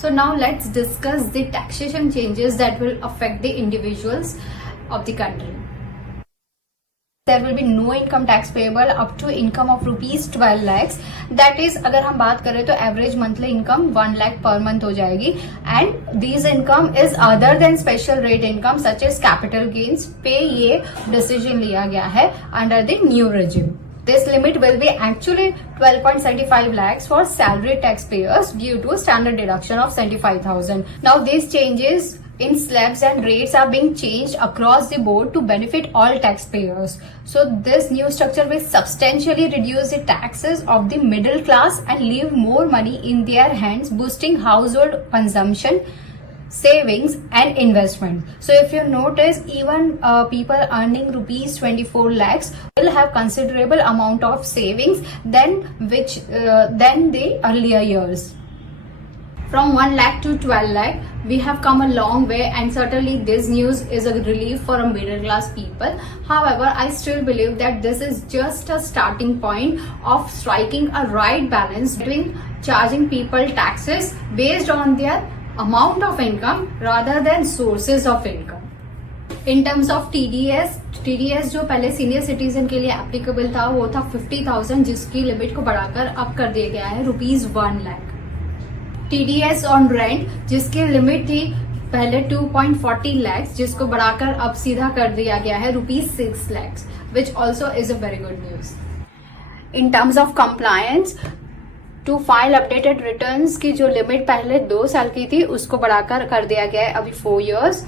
So now let's discuss the taxation changes that will affect the individuals of the country. There will be no income tax payable up to income of rupees 12 lakhs. That is, अगर हम बात करें तो average monthly income 1 lakh per month हो जाएगी. And these income is other than special rate income such as capital gains. पे ये decision लिया गया है under the new regime. This limit will be actually 12.75 lakhs for salary taxpayers due to standard deduction of 75,000. Now these changes in slabs and rates are being changed across the board to benefit all taxpayers. So this new structure will substantially reduce the taxes of the middle class and leave more money in their hands, boosting household consumption, savings and investment. So if you notice, even people earning rupees 24 lakhs will have considerable amount of savings than the earlier years. From 1 lakh to 12 lakh, we have come a long way, and certainly this news is a relief for a middle class people. However, I still believe that this is just a starting point of striking a right balance between charging people taxes based on their amount of income rather than sources of income. In terms of TDS जो पहले senior citizen के लिए applicable था वो था 50,000, जिसकी limit को बढ़ाकर अब कर दिया गया है ₹1 लाख. TDS ऑन रेंट जिसकी लिमिट थी पहले 2.40 lakhs, जिसको बढ़ाकर अब सीधा कर दिया गया है ₹6 lakhs, which also is a very good news. In terms of compliance, to file updated returns की जो लिमिट पहले 2 साल की थी उसको बढ़ाकर कर दिया गया है अभी 4 years.